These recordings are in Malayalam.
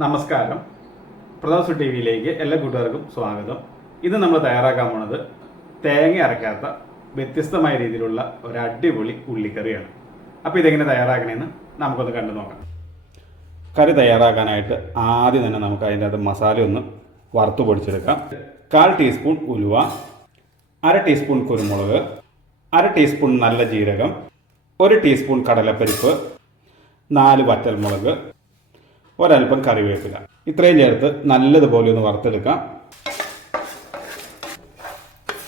നമസ്കാരം. പ്രദോസ് ടി വിയിലേക്ക് എല്ലാ കൂട്ടുകാർക്കും സ്വാഗതം. ഇത് നമ്മൾ തയ്യാറാക്കാൻ പോണത് തേങ്ങ അരക്കാത്ത വ്യത്യസ്തമായ രീതിയിലുള്ള ഒരു അടിപൊളി ഉള്ളിക്കറിയാണ്. അപ്പോൾ ഇതെങ്ങനെ തയ്യാറാക്കണമെന്ന് നമുക്കൊന്ന് കണ്ടു നോക്കാം. കറി തയ്യാറാക്കാനായിട്ട് ആദ്യം തന്നെ നമുക്ക് അതിന്റെ അകത്ത് മസാല ഒന്ന് വറുത്ത് പൊടിച്ചെടുക്കാം. കാൽ ടീസ്പൂൺ ഉലുവ അര ടീസ്പൂൺ കുരുമുളക് അര ടീസ്പൂൺ നല്ല ജീരകം ഒരു ടീസ്പൂൺ കടലപ്പരിപ്പ് നാല് വറ്റൽമുളക് ഒരൽപ്പം കറിവേപ്പില ഇത്രയും ചേർത്ത് നല്ലതുപോലെ ഒന്ന് വറുത്തെടുക്കാം.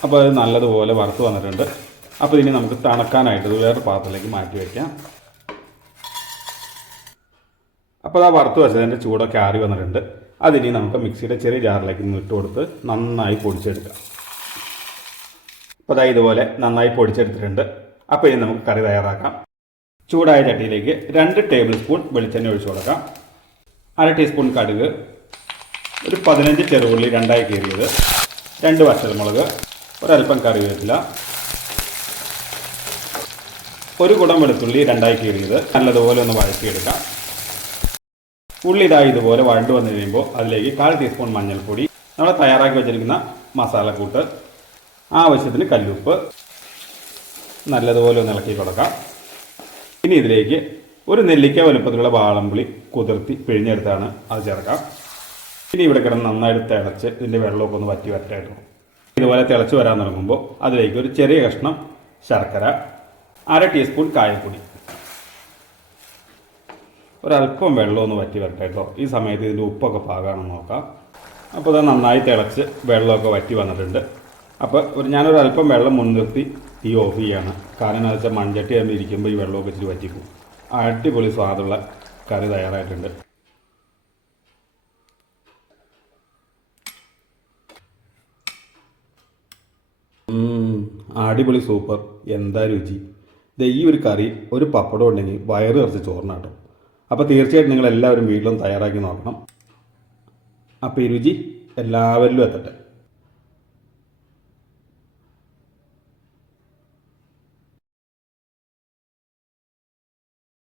അപ്പോൾ അത് നല്ലതുപോലെ വറുത്ത് വന്നിട്ടുണ്ട്. അപ്പോൾ ഇനി നമുക്ക് തണുക്കാനായിട്ട് വേറൊരു വേറെ പാത്രത്തിലേക്ക് മാറ്റി വയ്ക്കാം അപ്പോൾ ആ വറുത്ത് വെച്ചതിന്റെ ചൂടൊക്കെ ആറി വന്നിട്ടുണ്ട്. അതിനി നമുക്ക് മിക്സിയുടെ ചെറിയ ജാറിലേക്ക് ഇട്ട് കൊടുത്ത് നന്നായി പൊടിച്ചെടുക്കാം. അപ്പോൾ അതായത് ഇതുപോലെ നന്നായി പൊടിച്ചെടുത്തിട്ടുണ്ട്. അപ്പോൾ ഇനി നമുക്ക് കറി തയ്യാറാക്കാം. ചൂടായ ചട്ടിയിലേക്ക് രണ്ട് ടേബിൾ സ്പൂൺ വെളിച്ചെണ്ണ ഒഴിച്ചു കൊടുക്കാം. അര ടീസ്പൂൺ കടുക് ഒരു പതിനഞ്ച് ചെറുപുള്ളി രണ്ടായി കീറിയത് രണ്ട് വറ്റൽമുളക് ഒരൽപ്പം കറിവേപ്പില ഒരു കുടം വെളുത്തുള്ളി രണ്ടായി കീറിയത് നല്ലതുപോലെ ഒന്ന് വഴറ്റിയെടുക്കാം. ഉള്ളി ഇതാ ഇതുപോലെ വഴണ്ടു വന്നു കഴിയുമ്പോൾ അതിലേക്ക് കാൽ ടീസ്പൂൺ മഞ്ഞൾപ്പൊടി നമ്മൾ തയ്യാറാക്കി വെച്ചിരിക്കുന്ന മസാലക്കൂട്ട് ആവശ്യത്തിന് കല്ലുപ്പ് നല്ലതുപോലെ ഒന്ന് ഇളക്കി കൊടുക്കാം. ഇനി ഇതിലേക്ക് ഒരു നെല്ലിക്ക വലുപ്പത്തിലുള്ള വാളംപുളി കുതിർത്തി പിഴിഞ്ഞെടുത്താണ് അത് ചേർക്കാം. ഇനി ഇവിടെ കിടന്ന് നന്നായിട്ട് തിളച്ച് ഇതിന്റെ വെള്ളമൊക്കെ ഒന്ന് വറ്റി വറ്റായിട്ട് പോകും ഇതുപോലെ തിളച്ച് വരാൻ തുടങ്ങുമ്പോൾ അതിലേക്ക് ഒരു ചെറിയ കഷ്ണം ശർക്കര അര ടീസ്പൂൺ കായപ്പൊടി. ഒരല്പം വെള്ളം ഒന്ന് വറ്റി വരട്ടെ ഈ സമയത്ത് ഇതിന്റെ ഉപ്പൊക്കെ പാകാണെന്ന് നോക്കാം. അപ്പോൾ അത് നന്നായി തിളച്ച് വെള്ളമൊക്കെ വറ്റി വന്നിട്ടുണ്ട്. അപ്പോൾ ഒരു ഞാനൊരല്പം വെള്ളം മുൻനിർത്തി തീ ഓഫ് ചെയ്യാണ്. കാരണം എന്താ വെച്ചാൽ മൺചട്ടി ഇരിക്കുമ്പോൾ ഈ വെള്ളമൊക്കെ ഇച്ചിരി വറ്റിപ്പോവും അടിപൊളി സ്വാദുള്ള കറി തയ്യാറായിട്ടുണ്ട്. അടിപൊളി സൂപ്പർ. എന്താ രുചി? ദേ ഈ ഒരു കറി ഒരു പപ്പടം ഉണ്ടെങ്കിൽ വയറ് നിറച്ച് ചോറിനാട്ടോ അപ്പോൾ തീർച്ചയായിട്ടും നിങ്ങൾ എല്ലാവരും വീട്ടിലും തയ്യാറാക്കി നോക്കണം. അപ്പോൾ ഈ രുചി എല്ലാവരിലും എത്തട്ടെ.